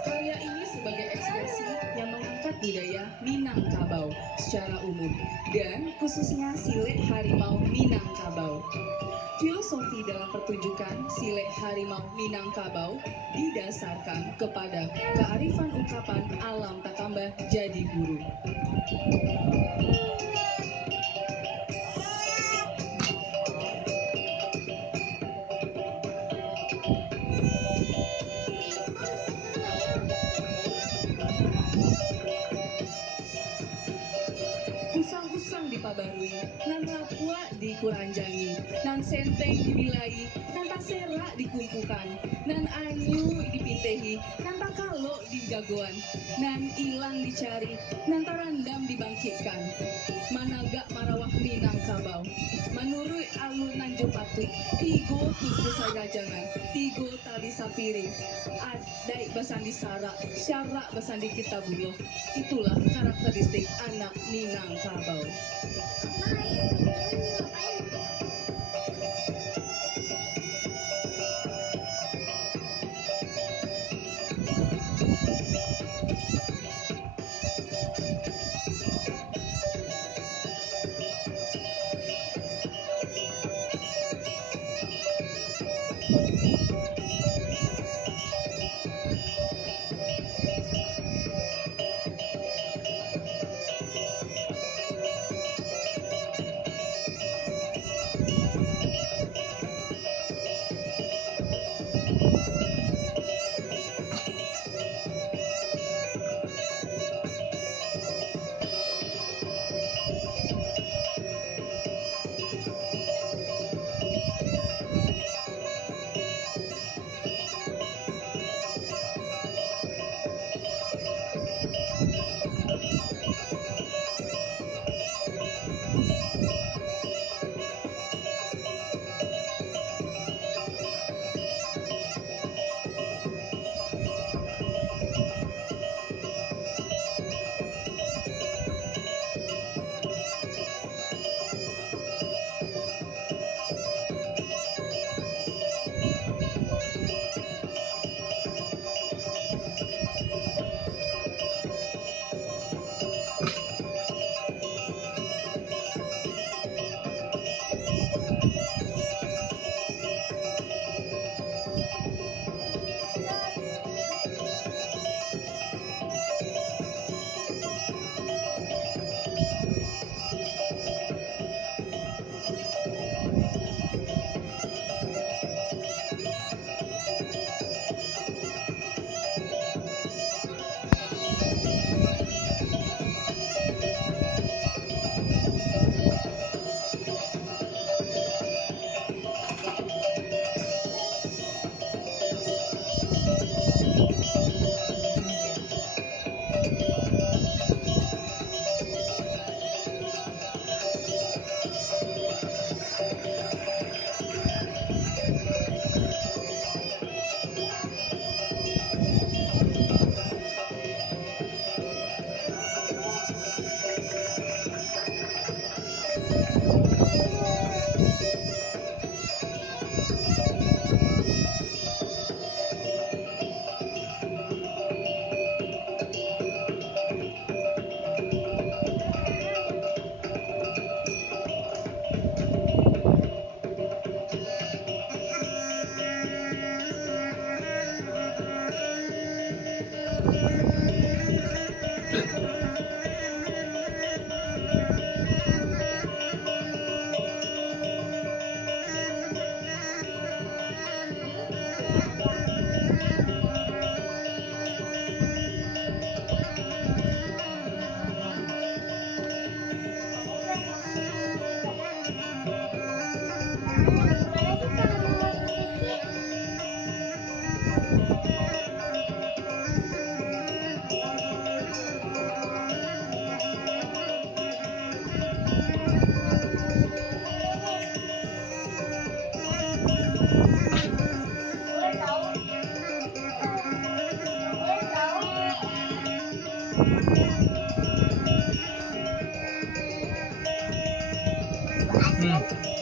Karya ini sebagai ekspresi yang mengangkat budaya Minangkabau secara umum dan khususnya silet harimau Minangkabau. Filosofi dalam pertunjukan silet harimau Minangkabau didasarkan kepada kearifan ungkapan alam takambah jadi guru. Usang-usang dipabarui, nan lapua dikuranjangi, nan senteng dimilai, nan tasera dikumpukan, nan anyu dipintehi, nan takalo dijagoan, nan ilang dicari, nan tarandam dibangkitkan. Managa marawah Minangkabau, manurui alun nanjo patut, tigo tugu sarajangan, tigo tali sapiring, adai basandi sara, syara basandi kitabuloh. Itulah karakteristik anak Minangkabau. Hmm.